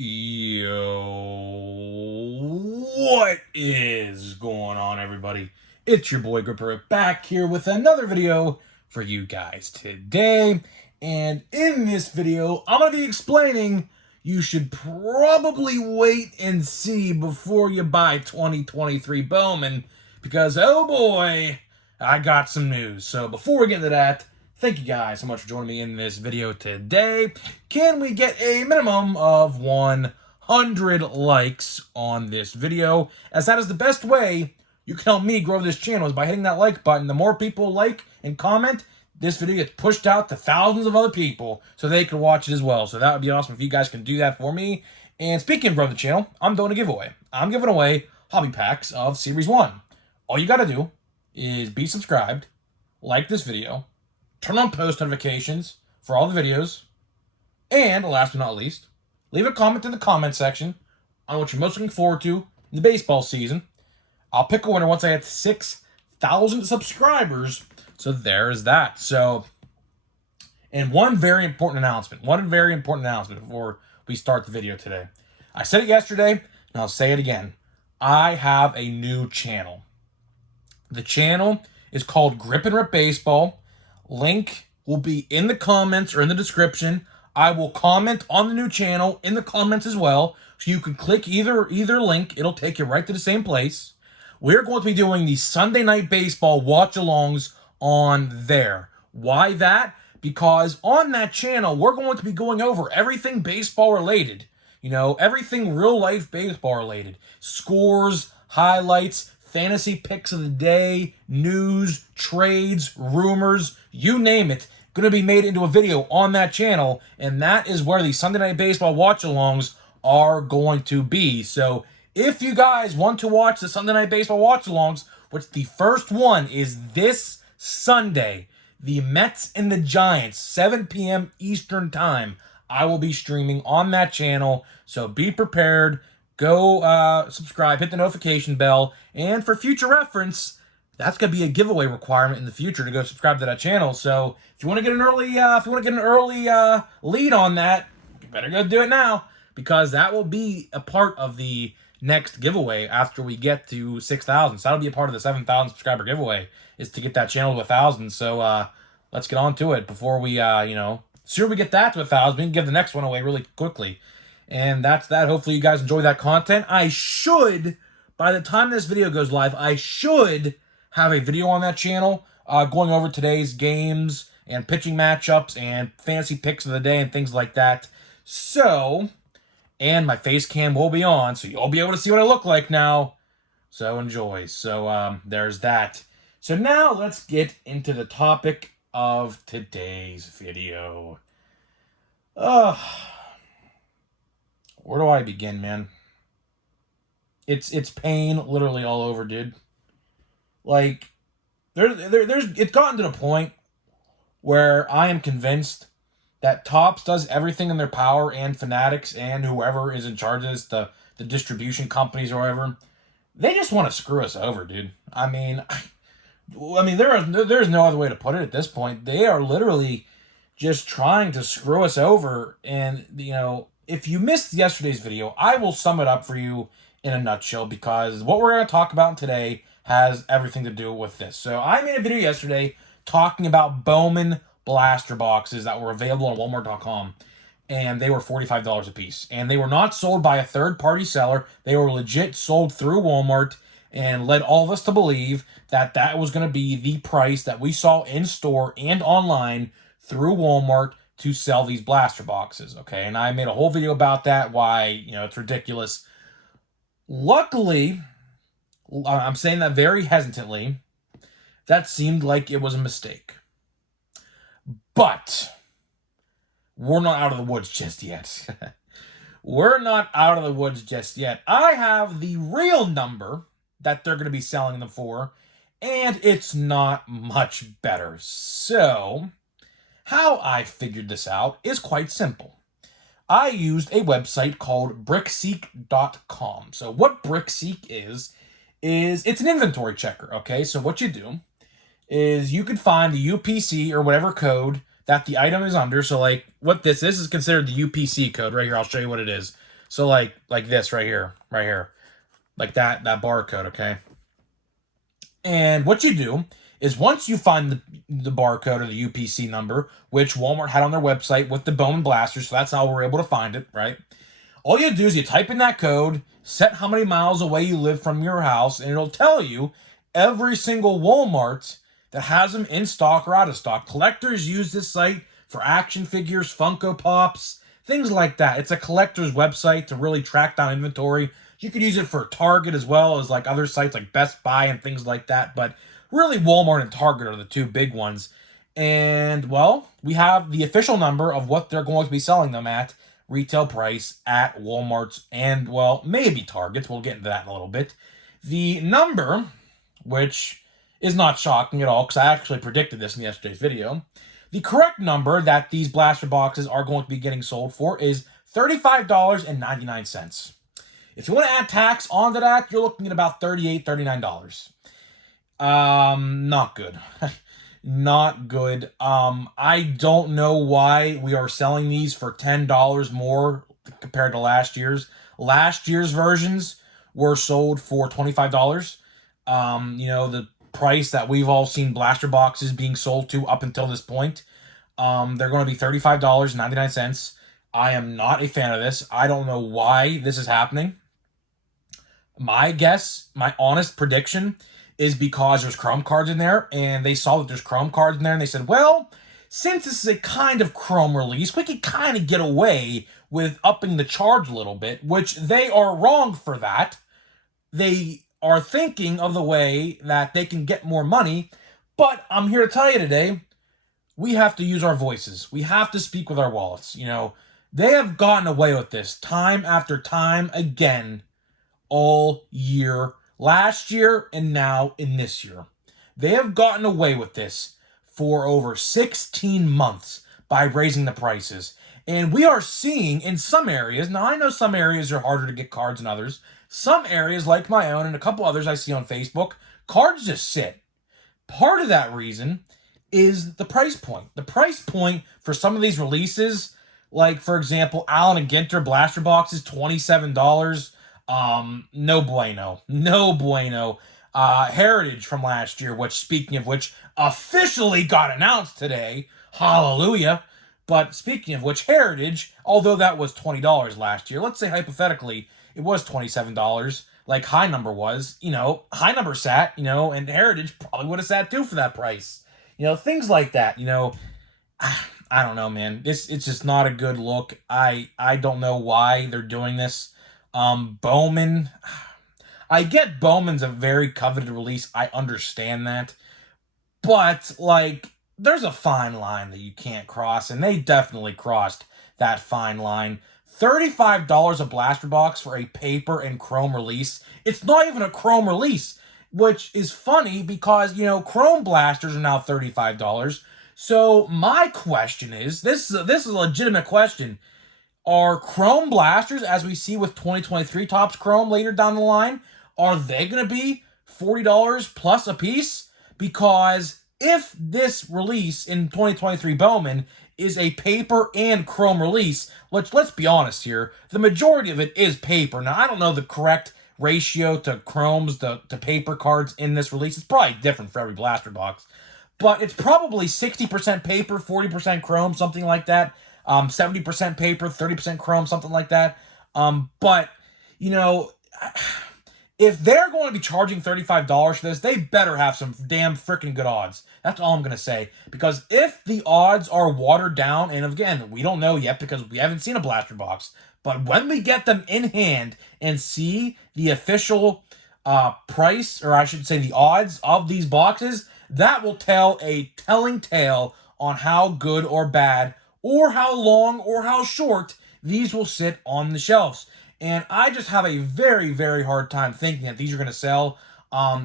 Yo, what is going on, everybody? It's your boy Gripper back here with another video for you guys today. And in this video, I'm going to be explaining you should probably wait and see before you buy 2023 Bowman because, oh boy, I got some news. So before we get into that, thank you guys so much for joining me in this video today. Can we get a minimum of 100 likes on this video? As that is the best way you can help me grow this channel is by hitting that like button. The more people like and comment, this video gets pushed out to thousands of other people so they can watch it as well. So that would be awesome if you guys can do that for me. And speaking of growing the channel, I'm doing a giveaway. I'm giving away hobby packs of Series 1. All you got to do is be subscribed, like this video, turn on post notifications for all the videos, and last but not least, leave a comment in the comment section on what you're most looking forward to in the baseball season. I'll pick a winner once I hit 6,000 subscribers. So there's that. So, and one very important announcement before we start the video today. I said it yesterday, and I'll say it again. I have a new channel. The channel is called Grip and Rip Baseball. Link will be in the comments or in the description. I will comment on the new channel in the comments as well. So you can click either link. It'll take you right to the same place. We're going to be doing the Sunday Night Baseball watch-alongs on there. Why that? Because on that channel, we're going to be going over everything baseball related. You know, everything real-life baseball related. Scores, highlights, fantasy picks of the day, news, trades, rumors, you name it, going to be made into a video on that channel, and that is where the Sunday Night Baseball watch-alongs are going to be. So if you guys want to watch the Sunday Night Baseball watch-alongs, which the first one is this Sunday, the Mets and the Giants, 7 p.m. Eastern Time, I will be streaming on that channel, so be prepared. Go subscribe, hit the notification bell, and for future reference, that's gonna be a giveaway requirement in the future to go subscribe to that channel. So if you want to get an early, lead on that, you better go do it now because that will be a part of the next giveaway after we get to 6,000. So that'll be a part of the 7,000 subscriber giveaway is to get that channel to 1,000. So let's get on to it before we, sooner we get that to 1,000, we can give the next one away really quickly. And that's that. Hopefully you guys enjoy that content. I should, by the time this video goes live, I should have a video on that channel going over today's games and pitching matchups and fantasy picks of the day and things like that. So, and my face cam will be on, so you'll be able to see what I look like now. So enjoy. So there's that. So now let's get into the topic of today's video. Where do I begin, man? It's pain literally all over, dude. Like, it's gotten to the point where I am convinced that Topps does everything in their power, and Fanatics and whoever is in charge of this, the distribution companies or whatever, they just want to screw us over, dude. I mean, there's no other way to put it at this point. They are literally just trying to screw us over, and, you know, if you missed yesterday's video, I will sum it up for you in a nutshell because what we're going to talk about today has everything to do with this. So I made a video yesterday talking about Bowman Blaster boxes that were available on Walmart.com, and they were $45 a piece. And they were not sold by a third-party seller. They were legit sold through Walmart and led all of us to believe that that was going to be the price that we saw in store and online through Walmart to sell these blaster boxes, okay? And I made a whole video about that, why, you know, it's ridiculous. Luckily, I'm saying that very hesitantly, that seemed like it was a mistake. But we're not out of the woods just yet. We're not out of the woods just yet. I have the real number that they're going to be selling them for, and it's not much better. So how I figured this out is quite simple. I used a website called brickseek.com. So what Brickseek is it's an inventory checker, okay? So what you do is you could find the UPC or whatever code that the item is under. So like what this is considered the UPC code right here. I'll show you what it is. So like this right here, like that barcode, okay? And what you do is once you find the barcode or the UPC number, which Walmart had on their website with the Bowman Blaster, so that's how we're able to find it, right? All you do is you type in that code, set how many miles away you live from your house, and it'll tell you every single Walmart that has them in stock or out of stock. Collectors use this site for action figures, Funko Pops, things like that. It's a collector's website to really track down inventory. You could use it for Target as well as like other sites like Best Buy and things like that. But really, Walmart and Target are the two big ones. And well, we have the official number of what they're going to be selling them at retail price at Walmart's and, well, maybe Target's. We'll get into that in a little bit. The number, which is not shocking at all because I actually predicted this in yesterday's video. The correct number that these blaster boxes are going to be getting sold for is $35.99. If you want to add tax onto that, you're looking at about $38, $39. Not good. Not good. I don't know why we are selling these for $10 more compared to last year's. Last year's versions were sold for $25. The price that we've all seen blaster boxes being sold to up until this point. They're going to be $35.99. I am not a fan of this. I don't know why this is happening. My guess, my honest prediction, is because there's Chrome cards in there, and they saw that there's Chrome cards in there, and they said, well, since this is a kind of Chrome release, we could kind of get away with upping the charge a little bit, which they are wrong for that. They are thinking of the way that they can get more money, but I'm here to tell you today, we have to use our voices. We have to speak with our wallets. They have gotten away with this time after time again all year, last year and now in this year. They have gotten away with this for over 16 months by raising the prices. And we are seeing in some areas, now I know some areas are harder to get cards than others. Some areas like my own and a couple others I see on Facebook, cards just sit. Part of that reason is the price point. The price point for some of these releases, like for example, Allen and Ginter blaster boxes, $27. No bueno. No bueno. Heritage from last year, which, speaking of which, officially got announced today. Hallelujah. But speaking of which, Heritage, although that was $20 last year, let's say hypothetically it was $27, like High Number was, High Number sat, and Heritage probably would have sat too for that price. Things like that, I don't know, man. It's just not a good look. I don't know why they're doing this. Bowman, I get Bowman's a very coveted release. I understand that. But, there's a fine line that you can't cross, and they definitely crossed that fine line. $35 a blaster box for a paper and chrome release. It's not even a chrome release, which is funny because, chrome blasters are now $35. So my question is, this is a legitimate question. Are Chrome blasters, as we see with 2023 Topps Chrome later down the line, are they going to be $40 plus a piece? Because if this release in 2023 Bowman is a paper and Chrome release, which, let's be honest here, the majority of it is paper. Now, I don't know the correct ratio to Chromes to paper cards in this release. It's probably different for every blaster box. But it's probably 60% paper, 40% Chrome, something like that. 70% paper, 30% Chrome, something like that. But, if they're going to be charging $35 for this, they better have some damn freaking good odds. That's all I'm going to say. Because if the odds are watered down, and again, we don't know yet because we haven't seen a blaster box, but when we get them in hand and see the official price, or I should say the odds of these boxes, that will tell a telling tale on how good or bad, or how long or how short these will sit on the shelves. And I just have a very, very hard time thinking that these are going to sell.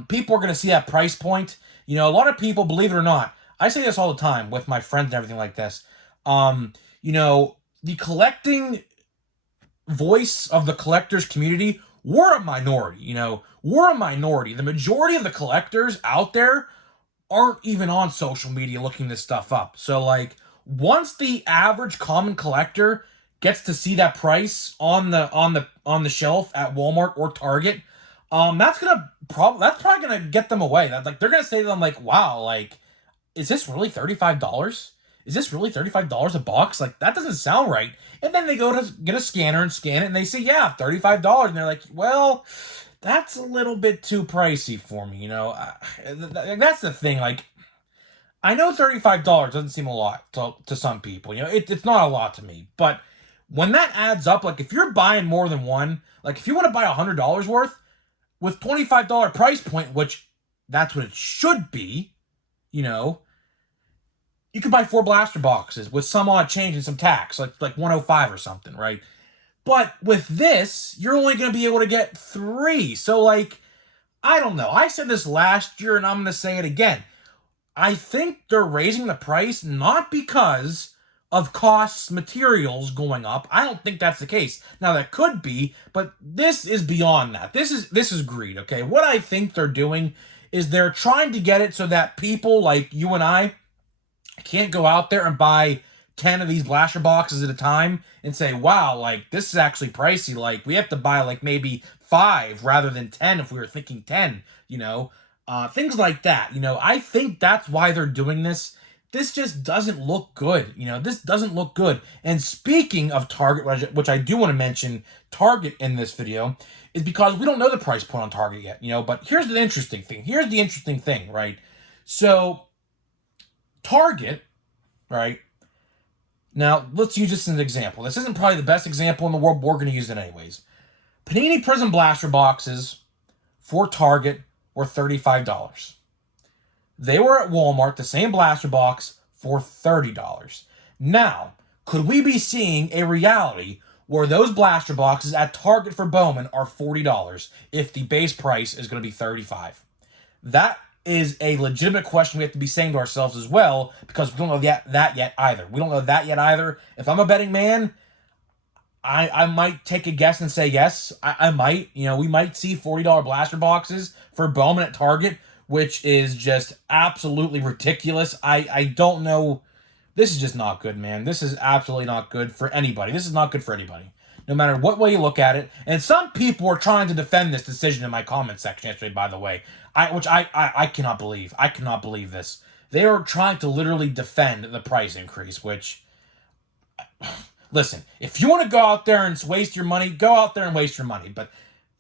People are going to see that price point. A lot of people, believe it or not, I say this all the time with my friends and everything like this. The collecting voice of the collectors community, we're a minority. We're a minority. The majority of the collectors out there aren't even on social media looking this stuff up. So, once the average common collector gets to see that price on the shelf at Walmart or Target, that's probably gonna get them away. Like they're gonna say to them like, wow, like, is this really $35? Is this really $35 a box? Like, that doesn't sound right. And then they go to get a scanner and scan it, and they say, yeah, $35. And they're like, well, that's a little bit too pricey for me, that's the thing. Like, I know $35 doesn't seem a lot to some people. It's not a lot to me. But when that adds up, like, if you're buying more than one, like, if you want to buy $100 worth with $25 price point, which that's what it should be, you could buy 4 blaster boxes with some odd change and some tax, like 105 or something, right? But with this, you're only going to be able to get 3. So, like, I don't know. I said this last year, and I'm going to say it again. I think they're raising the price not because of costs, materials going up. I don't think that's the case. Now, that could be, but this is beyond that. This is greed, okay? What I think they're doing is they're trying to get it so that people like you and I can't go out there and buy 10 of these blaster boxes at a time and say, wow, like, this is actually pricey. Like, we have to buy, like, maybe 5 rather than 10 if we were thinking 10, things like that. I think that's why they're doing this. This just doesn't look good. This doesn't look good. And speaking of Target, which I do want to mention Target in this video, is because we don't know the price point on Target yet, but here's the interesting thing, right? So, Target, right? Now, let's use this as an example. This isn't probably the best example in the world, but we're going to use it anyways. Panini Prism blaster boxes for Target were $35. They were at Walmart, the same blaster box, for $30. Now, could we be seeing a reality where those blaster boxes at Target for Bowman are $40 if the base price is going to be $35? That is a legitimate question we have to be saying to ourselves as well, because we don't know that yet either. We don't know that yet either. If I'm a betting man, I might take a guess and say yes. I might. We might see $40 blaster boxes for Bowman at Target, which is just absolutely ridiculous. I don't know. This is just not good, man. This is absolutely not good for anybody. This is not good for anybody, no matter what way you look at it. And some people were trying to defend this decision in my comment section yesterday, by the way, which I cannot believe. I cannot believe this. They are trying to literally defend the price increase, which, listen, if you want to go out there and waste your money, go out there and waste your money. But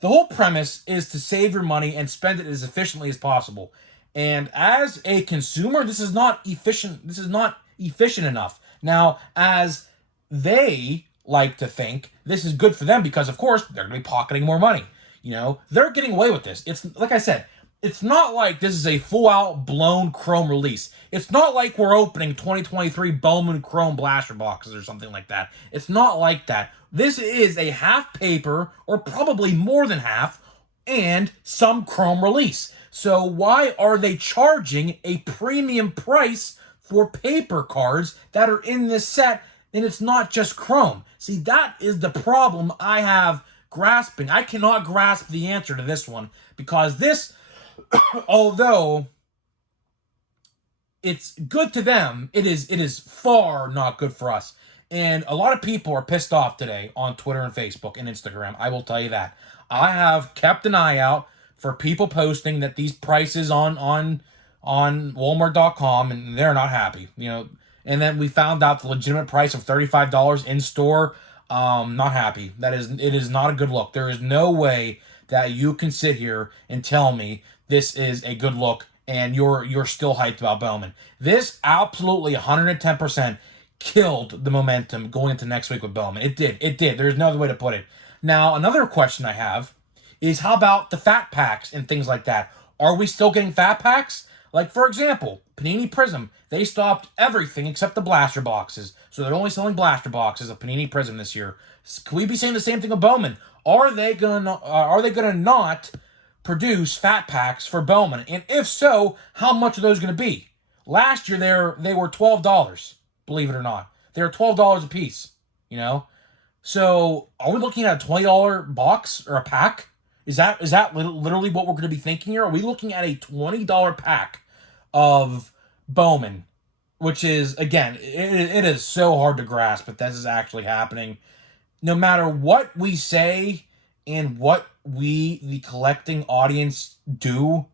the whole premise is to save your money and spend it as efficiently as possible. And as a consumer, this is not efficient. This is not efficient enough. Now, as they like to think, this is good for them because, of course, they're going to be pocketing more money. They're getting away with this. It's like I said, it's not like this is a full-out blown Chrome release. It's not like we're opening 2023 Bowman Chrome blaster boxes or something like that. It's not like that. This is a half paper, or probably more than half, and some Chrome release. So why are they charging a premium price for paper cards that are in this set, and it's not just Chrome? See, that is the problem I have grasping. I cannot grasp the answer to this one, because this, although it's good to them, it is far not good for us. And a lot of people are pissed off today on Twitter and Facebook and Instagram. I will tell you that. I have kept an eye out for people posting that these prices on Walmart.com, and they're not happy. And then we found out the legitimate price of $35 in store. Not happy. It is not a good look. There is no way that you can sit here and tell me this is a good look and you're still hyped about Bowman. This absolutely 110% killed the momentum going into next week with Bowman. It did. There's no other way to put it. Now, another question I have is, how about the fat packs and things like that? Are we still getting fat packs? Like, for example, Panini Prism, they stopped everything except the blaster boxes. So they're only selling blaster boxes of Panini Prism this year. Can we be saying the same thing of Bowman? Are they gonna not produce fat packs for Bowman? And if so, how much are those gonna be? Last year they were $12, believe it or not. They were $12 a piece. So are we looking at a $20 box or a pack? Is that literally what we're going to be thinking here? Are we looking at a $20 pack of Bowman which is, again, it is so hard to grasp, but this is actually happening. No matter what we say and what we, the collecting audience, do,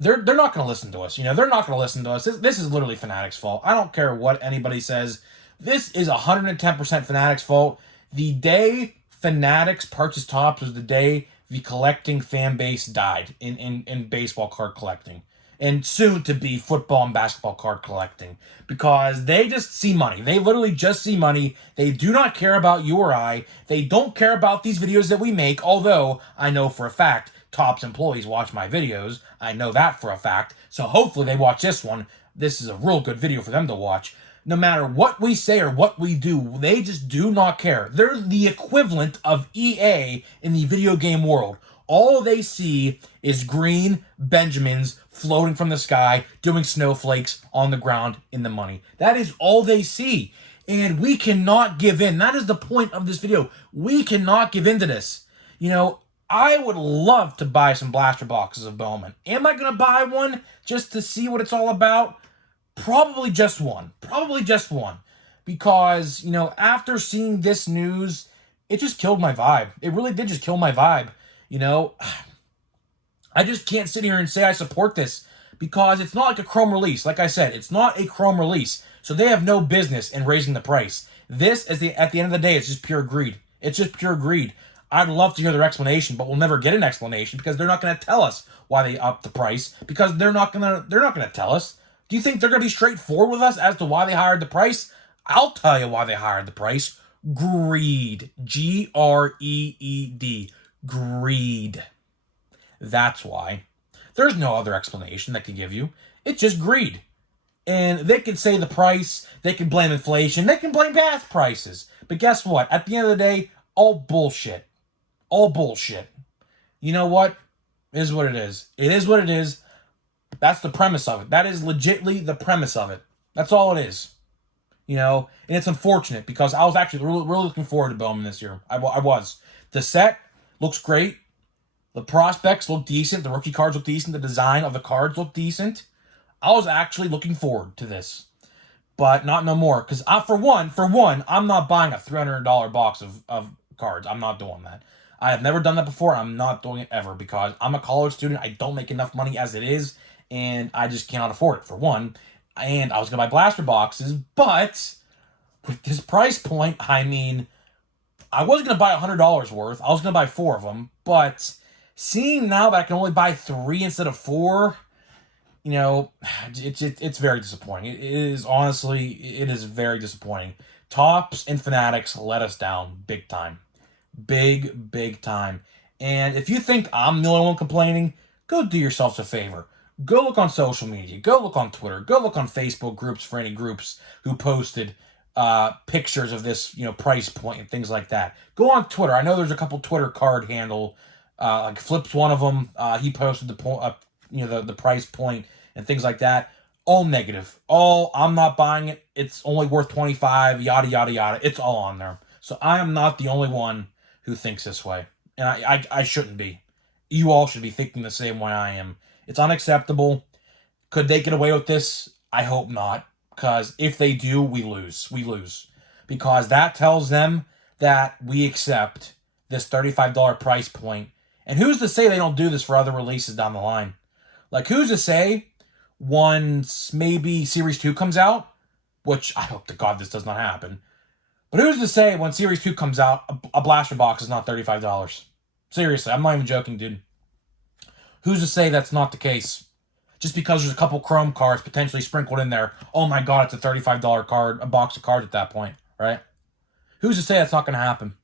they're not going to listen to us. You know, they're not going to listen to us. This is literally Fanatics' fault. I don't care what anybody says. This is 110% Fanatics' fault. The day Fanatics purchased Topps was the day the collecting fan base died in baseball card collecting. And soon to be football and basketball card collecting. Because they just see money. They literally just see money. They do not care about you or I. They don't care about these videos that we make. Although, I know for a fact, Topps employees watch my videos. I know that for a fact. So hopefully they watch this one. This is a real good video for them to watch. No matter what we say or what we do, they just do not care. They're the equivalent of EA in the video game world. All they see is green Benjamins floating from the sky, doing snowflakes on the ground in the money. That is all they see. And we cannot give in. That is the point of this video. We cannot give in to this. You know, I would love to buy some blaster boxes of Bowman. Am I going to buy one just to see what it's all about? Probably just one. Probably just one. Because, you know, after seeing this news, it just killed my vibe. It really did just kill my vibe. You know, I just can't sit here and say I support this because it's not like a Chrome release. Like I said, it's not a Chrome release. So they have no business in raising the price. This, at the end of the day, it's just pure greed. It's just pure greed. I'd love to hear their explanation, but we'll never get an explanation because they're not going to tell us why they upped the price because they're not going to tell us. Do you think they're going to be straightforward with us as to why they hired the price? I'll tell you why they hired the price. Greed. Greed. Greed. That's why. There's no other explanation they can give you. It's just greed. And they can say the price, they can blame inflation, they can blame gas prices. But guess what? At the end of the day, all bullshit. All bullshit. You know what? It is what it is. It is what it is. That's the premise of it. That is legitly the premise of it. That's all it is. You know, and it's unfortunate because I was actually really looking forward to Bowman this year. I was. The set looks great. The prospects look decent. The rookie cards look decent. The design of the cards look decent. I was actually looking forward to this. But not no more. Because for one, I'm not buying a $300 box of cards. I'm not doing that. I have never done that before. I'm not doing it ever because I'm a college student. I don't make enough money as it is. And I just cannot afford it, for one. And I was going to buy blaster boxes. But with this price point, I mean, I wasn't going to buy $100 worth. I was going to buy 4 of them. But seeing now that I can only buy 3 instead of 4, you know, it's very disappointing. It is, honestly, it is very disappointing. Topps and Fanatics let us down big time. Big time. And if you think I'm the only one complaining, go do yourselves a favor. Go look on social media. Go look on Twitter. Go look on Facebook groups for any groups who posted pictures of this, you know, price point and things like that. Go on Twitter. I know there's a couple Twitter card handle, like Flip's one of them. He posted the price point and things like that. All negative. All, I'm not buying it. It's only worth 25. Yada yada yada. It's all on there. So I am not the only one who thinks this way, and I shouldn't be. You all should be thinking the same way I am. It's unacceptable. Could they get away with this? I hope not. Because if they do, we lose. We lose. Because that tells them that we accept this $35 price point. And who's to say they don't do this for other releases down the line? Like, who's to say once maybe Series 2 comes out, which I hope to God this does not happen, but who's to say when Series 2 comes out, a blaster box is not $35? Seriously, I'm not even joking, dude. Who's to say that's not the case? Just because there's a couple Chrome cards potentially sprinkled in there, oh my God, it's a $35 card, a box of cards at that point, right? Who's to say that's not going to happen?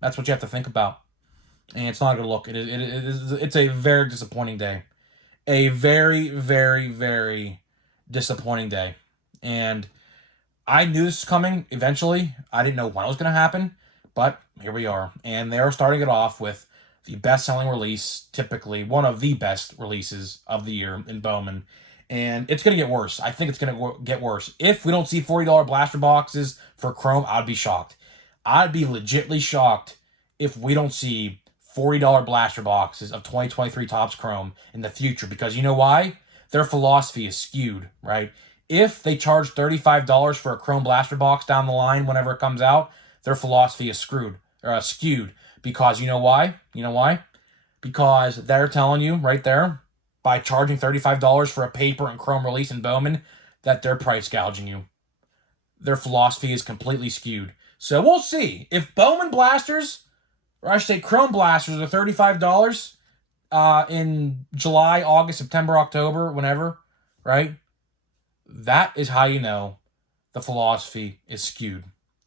That's what you have to think about. And it's not a good look. It's a very disappointing day. A very, very, very disappointing day. And I knew this was coming eventually. I didn't know when it was going to happen, but here we are. And they are starting it off with the best-selling release, typically one of the best releases of the year in Bowman. And it's going to get worse. I think it's going to get worse. If we don't see $40 blaster boxes for Chrome, I'd be shocked. I'd be legitly shocked if we don't see $40 blaster boxes of 2023 Topps Chrome in the future. Because you know why? Their philosophy is skewed, right? if they charge $35 for a Chrome Blaster box down the line whenever it comes out, their philosophy is skewed. Because you know why? You know why? Because they're telling you right there, by charging $35 for a paper and Chrome release in Bowman, that they're price gouging you. Their philosophy is completely skewed. So we'll see. If Bowman Blasters, or I should say Chrome Blasters, are $35 in July, August, September, October, whenever, right? That is how you know the philosophy is skewed.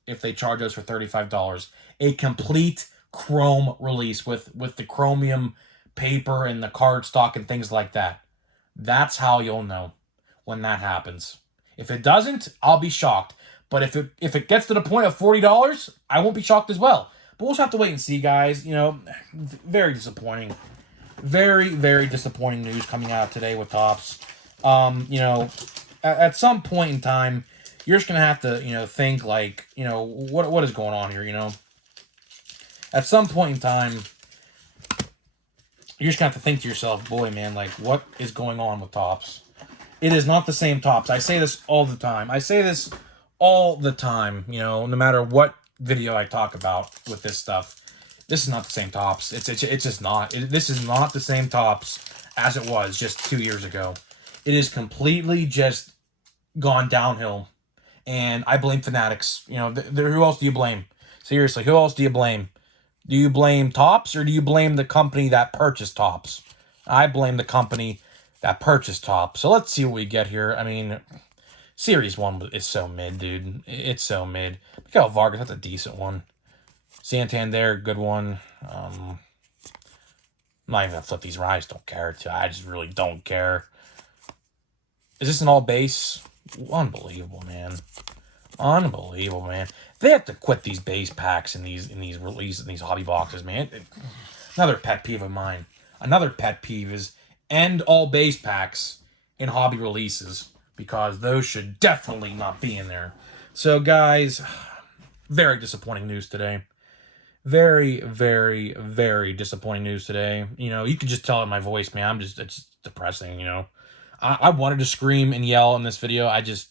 If they charge us for $35. A complete Chrome release with the chromium paper and the cardstock and things like that. That's how you'll know when that happens. If it doesn't, I'll be shocked. But if it gets to the point of $40, I won't be shocked as well. But we'll just have to wait and see, guys. You know, very disappointing. Very, very disappointing news coming out today with Topps. You know, at some point in time, you're just going to have to, you know, think like, you know, what is going on here, you know? At some point in time, you're just going to have to think to yourself, boy, man, like, what is going on with Topps? It is not the same Topps. I say this all the time. You know, no matter what video I talk about with this stuff. This is not the same Topps. It's just not. This is not the same Topps as it was just 2 years ago. It is completely just gone downhill. And I blame Fanatics. You know, who else do you blame? Seriously, who else do you blame? Do you blame Topps or do you blame the company that purchased Topps? I blame the company that purchased Topps. So let's see what we get here. I mean, Series 1 is so mid, dude. It's so mid. Miguel Vargas, that's a decent one. Santander, good one. I'm not even going to flip these around. I just don't care. I just really don't care. Is this an all base? Unbelievable, man. Unbelievable, man. They have to quit these base packs and these releases and these hobby boxes, man. Another pet peeve of mine. Another pet peeve is end all base packs in hobby releases, because those should definitely not be in there. So, guys, very disappointing news today. Very, very, very disappointing news today. You know, you can just tell in my voice, man. It's depressing, you know. I wanted to scream and yell in this video. I just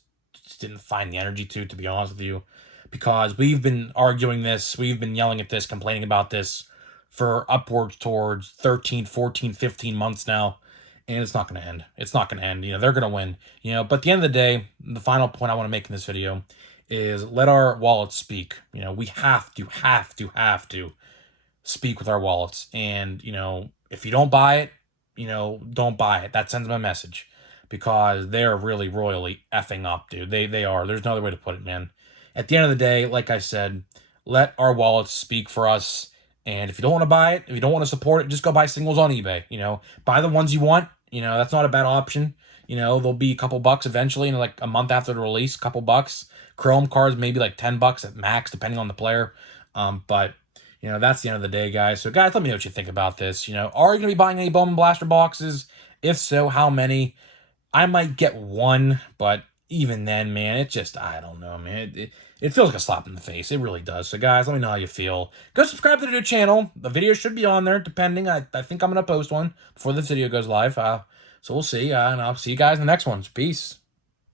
didn't find the energy to be honest with you. Because we've been arguing this, we've been yelling at this, complaining about this for upwards towards 13, 14, 15 months now. And it's not going to end. It's not going to end. You know, they're going to win. You know, but at the end of the day, the final point I want to make in this video is let our wallets speak. You know, we have to speak with our wallets. And, you know, if you don't buy it, you know, don't buy it. That sends them a message. Because they're really royally effing up, dude. They are. There's no other way to put it, man. At the end of the day, like I said, let our wallets speak for us. And if you don't want to buy it, if you don't want to support it, just go buy singles on eBay. You know, buy the ones you want. You know, that's not a bad option. You know, they'll be a couple bucks eventually, in like a month after the release, couple bucks. Chrome cards, maybe like 10 bucks at max, depending on the player. But, you know, that's the end of the day, guys. So, guys, let me know what you think about this. You know, are you going to be buying any Bowman Blaster boxes? If so, how many? I might get one, but even then, man, it just, I don't know, man. It feels like a slap in the face. It really does. So, guys, let me know how you feel. Go subscribe to the channel. The video should be on there, depending. I think I'm going to post one before this video goes live. So, we'll see. And I'll see you guys in the next ones. Peace.